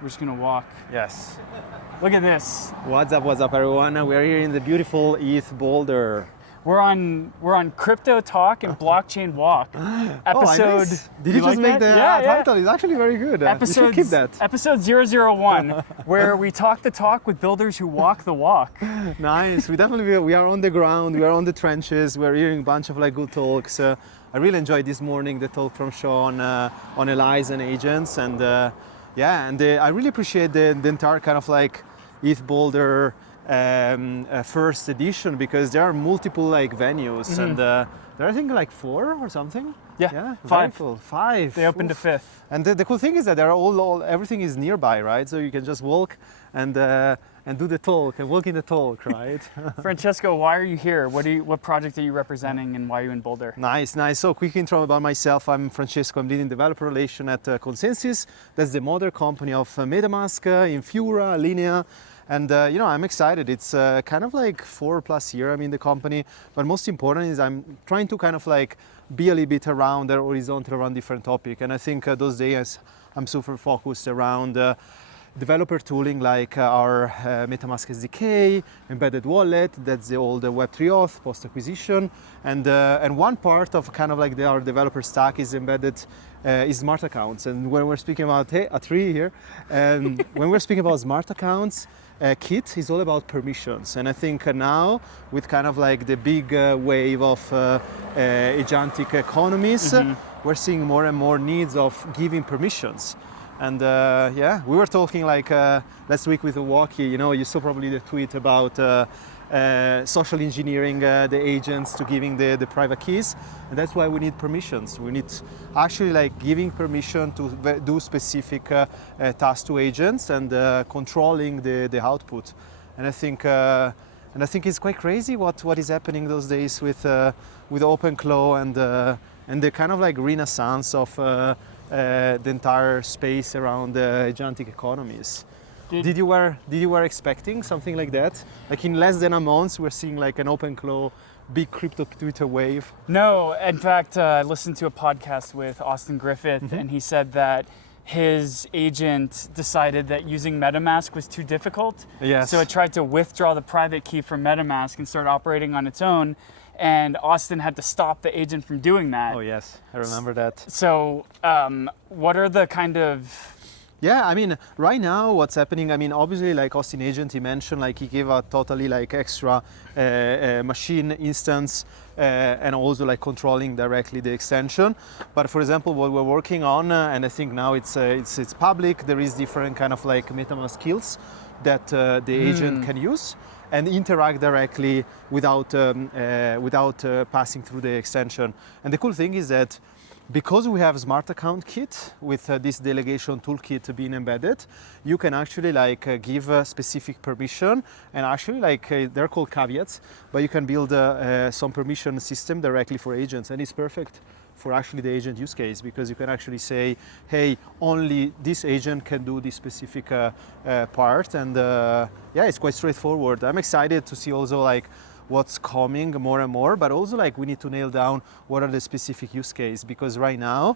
We're just gonna walk. Yes. Look at this. What's up, everyone? We're here in the beautiful ETH Boulder. We're on Crypto Talk and Blockchain Walk. Episode. Nice. Did you just make the title? It's actually very good. You should keep that. Episode 001, where we talk the talk with builders who walk the walk. Nice. We are on the ground. We are on the trenches. We're hearing a bunch of good talks. I really enjoyed this morning the talk from Sean on Elias and agents, and I really appreciate the entire kind of ETH Boulder first edition, because there are multiple venues, and there are I think 4 or something. Yeah, 5. Cool. 5. They opened a 5th. And the cool thing is that they're everything is nearby, right? So you can just walk and do the talk and walk in the talk, right? Francesco, why are you here? What project are you representing, and why are you in Boulder? Nice. So quick intro about myself. I'm Francesco. I'm leading developer relation at Consensys. That's the mother company of MetaMask, Infura, Linea. And I'm excited. It's kind of 4+ years I'm in the company, but most important is I'm trying to kind of be a little bit around the horizontal around different topics. And I think those days I'm super focused around developer tooling like our MetaMask SDK, embedded wallet, that's the old Web3 auth, post-acquisition. And one part of kind of our developer stack is embedded is smart accounts. And when we're speaking about a tree here, and when we're speaking about smart accounts, Kit is all about permissions, and I think now with kind of the big wave of agentic economies, we're seeing more and more needs of giving permissions. And we were talking last week with a walkie. You saw probably the tweet about social engineering the agents to giving the private keys, and that's why we need permissions. We need actually giving permission to do specific tasks to agents and controlling the output. And I think it's quite crazy what is happening those days with OpenClaw and the kind of renaissance of the entire space around agentic economies. Did you were expecting something like that? In less than a month, we're seeing an OpenClaw big crypto Twitter wave. No, in fact, I listened to a podcast with Austin Griffith, and he said that his agent decided that using MetaMask was too difficult. Yes. So it tried to withdraw the private key from MetaMask and start operating on its own. And Austin had to stop the agent from doing that. Oh yes, I remember that. So what are the kind of... Yeah, I mean, right now what's happening, I mean, obviously Austin agent, he mentioned he gave a totally extra machine instance and also controlling directly the extension. But for example, what we're working on, and I think now it's public, there is different kind of MetaMask skills that the agent can use and interact directly without passing through the extension. And the cool thing is that because we have Smart Account Kit with this delegation toolkit being embedded, you can actually give a specific permission, and actually they're called caveats, but you can build some permission system directly for agents, and it's perfect for actually the agent use case, because you can actually say, hey, only this agent can do this specific part, and it's quite straightforward. I'm excited to see also what's coming more and more, but also we need to nail down what are the specific use case, because right now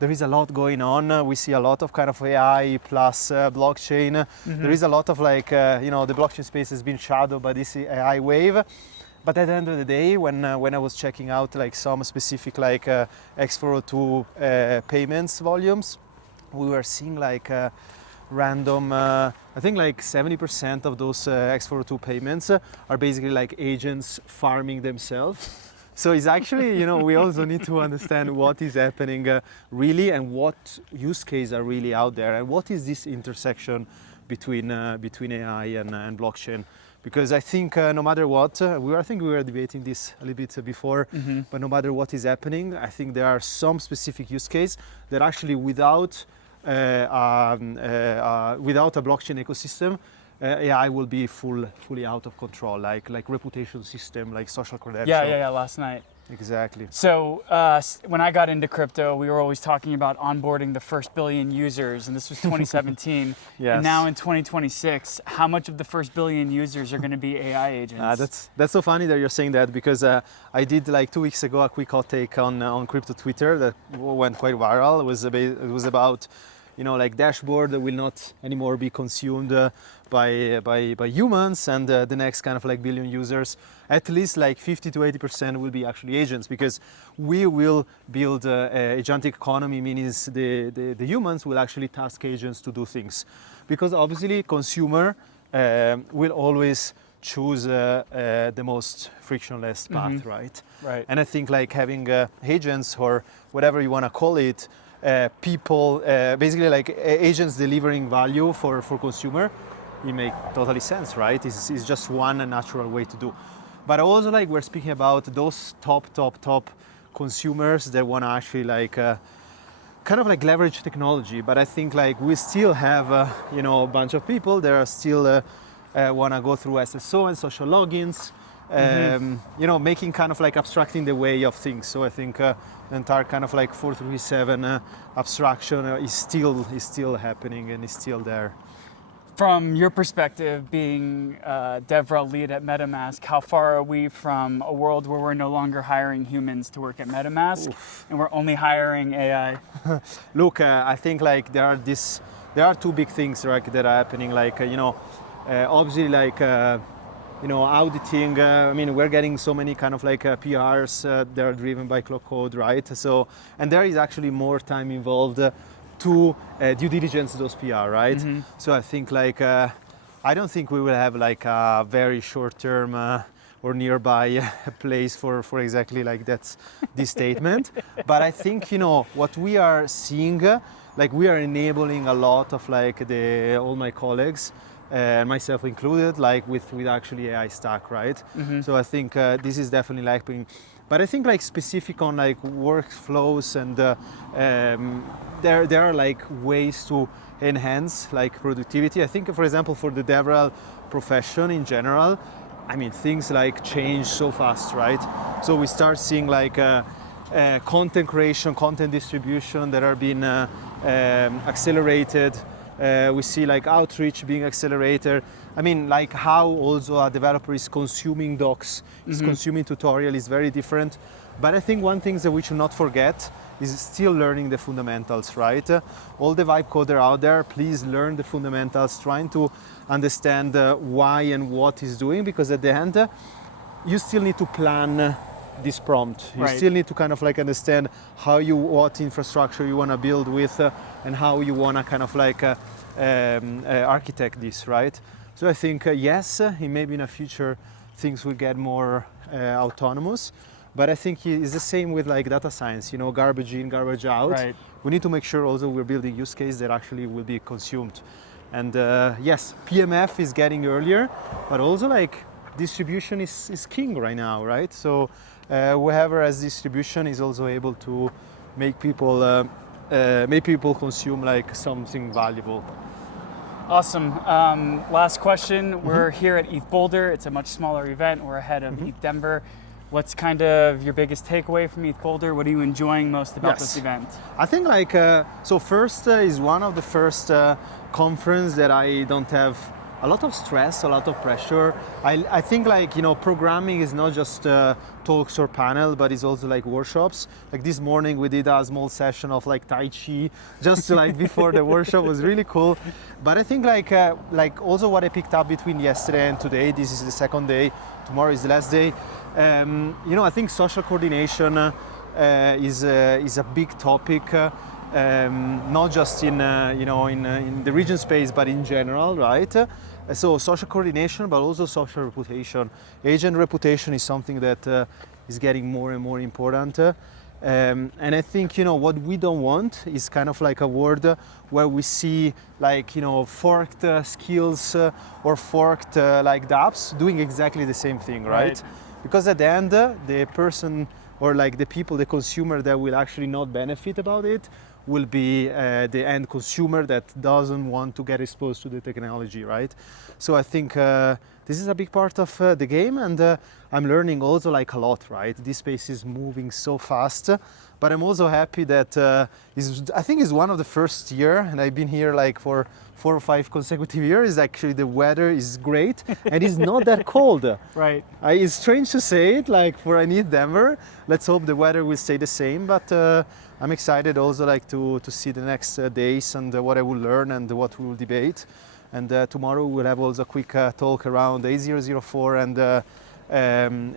there is a lot going on. We see a lot of kind of AI plus blockchain. There is a lot of the blockchain space has been shadowed by this AI wave. But at the end of the day, when I was checking out some specific X402 payments volumes, we were seeing random, I think 70% of those X402 payments are basically agents farming themselves. So it's actually, we also need to understand what is happening really, and what use cases are really out there, and what is this intersection between AI and blockchain. Because I think no matter what, I think we were debating this a little bit before, but no matter what is happening, I think there are some specific use cases that actually without a blockchain ecosystem, AI will be fully out of control, like reputation system, like social credential. Yeah, last night. Exactly. So when I got into crypto, we were always talking about onboarding the first billion users, and this was 2017. Yes. And now in 2026, how much of the first billion users are going to be AI agents? That's so funny that you're saying that, because I did 2 weeks ago a quick hot take on crypto Twitter that went quite viral. It was about like dashboard will not anymore be consumed by humans, and the next kind of like billion users, at least like 50 to 80% will be actually agents, because we will build a agentic economy, means the humans will actually task agents to do things, because obviously consumer will always choose the most frictionless path, right? Right. And I think like having agents, or whatever you want to call it, people, basically like agents delivering value for consumer, it make totally sense, right? It's just one natural way to do. But also like we're speaking about those top consumers that want to actually like kind of like leverage technology. But I think like we still have a bunch of people that are still want to go through SSO and social logins, making kind of like abstracting the way of things. So I think the entire kind of like 437 abstraction is still happening and is still there. From your perspective, being DevRel lead at MetaMask, how far are we from a world where we're no longer hiring humans to work at MetaMask, and we're only hiring AI? Look, I think like there are two big things, right, that are happening. Like obviously like auditing. I mean, we're getting so many kind of like PRs that are driven by cloud code, right? So, and there is actually more time involved to due diligence those PR, right? So I think like I don't think we will have like a very short term or nearby place for exactly like that's this statement. But I think what we are seeing, like we are enabling a lot of like all my colleagues, and myself included, like with actually AI stack, right? So I think this is definitely like being. But I think like specific on like workflows and there are like ways to enhance like productivity. I think, for example, for the DevRel profession in general, I mean, things like change so fast, right? So we start seeing like content creation, content distribution that are being accelerated. We see like outreach being accelerated. I mean, like how also a developer is consuming docs, is consuming tutorial is very different. But I think one thing that we should not forget is still learning the fundamentals, right? All the vibe coder out there, please learn the fundamentals, trying to understand why and what is doing, because at the end, you still need to plan this prompt. You still need to kind of like understand what infrastructure you want to build with and how you want to kind of like architect this, right? So I think yes, maybe in the future things will get more autonomous, but I think it's the same with like data science, garbage in, garbage out. Right. We need to make sure also we're building use case that actually will be consumed. And yes, PMF is getting earlier, but also like distribution is king right now, right? So whoever has distribution is also able to make people consume like something valuable. Awesome. Last question. We're here at ETH Boulder. It's a much smaller event. We're ahead of ETH Denver. What's kind of your biggest takeaway from ETH Boulder? What are you enjoying most about this event? I think like, so first is one of the first conference that I don't have a lot of stress, a lot of pressure. I think like, programming is not just talks or panel, but it's also like workshops. Like this morning we did a small session of like Tai Chi, just like before the workshop. Was really cool. But I think like also what I picked up between yesterday and today, this is the second day, tomorrow is the last day. I think social coordination is a big topic, not just in the region space, but in general, right? So social coordination, but also social reputation. Agent reputation is something that is getting more and more important. And I think, what we don't want is kind of like a world where we see like, forked skills or forked like dApps doing exactly the same thing, right? Because at the end, the person or like the people, the consumer that will actually not benefit about it will be the end consumer that doesn't want to get exposed to the technology, right? So I think this is a big part of the game, and I'm learning also like a lot, right? This space is moving so fast, but I'm also happy that I think it's one of the first year, and I've been here like for 4 or 5 consecutive years. Actually, the weather is great and it's not that cold. Right. It's strange to say it, like for an ETH Denver. Let's hope the weather will stay the same, but I'm excited also like to see the next days and what I will learn and what we will debate. And tomorrow we'll have also a quick talk around A004 and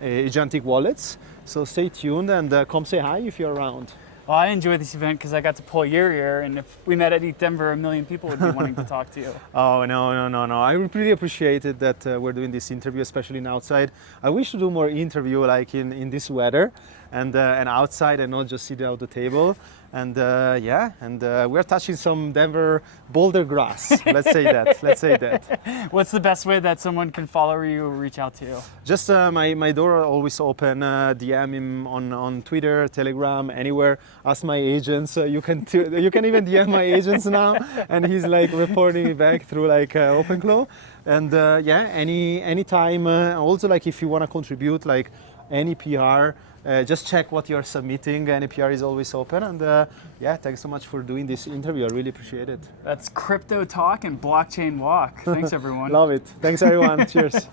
Agentic wallets. So stay tuned and come say hi if you're around. Well, I enjoy this event because I got to pull your ear, and if we met at ETH Denver, 1 million people would be wanting to talk to you. Oh, no. I really appreciated that we're doing this interview, especially in outside. I wish to do more interview like in this weather and outside and not just sit at the table. And we're touching some Denver Boulder grass. Let's say that. What's the best way that someone can follow you or reach out to you? Just my door are always open. DM him on Twitter, Telegram, anywhere. Ask my agents. You can even DM my agents now, and he's like reporting it back through like OpenClaw. And anytime. Also, like if you want to contribute, like any PR. Just check what you're submitting. NPR is always open. And thanks so much for doing this interview. I really appreciate it. That's Crypto Talk and Blockchain Walk. Thanks, everyone. Love it. Thanks, everyone. Cheers.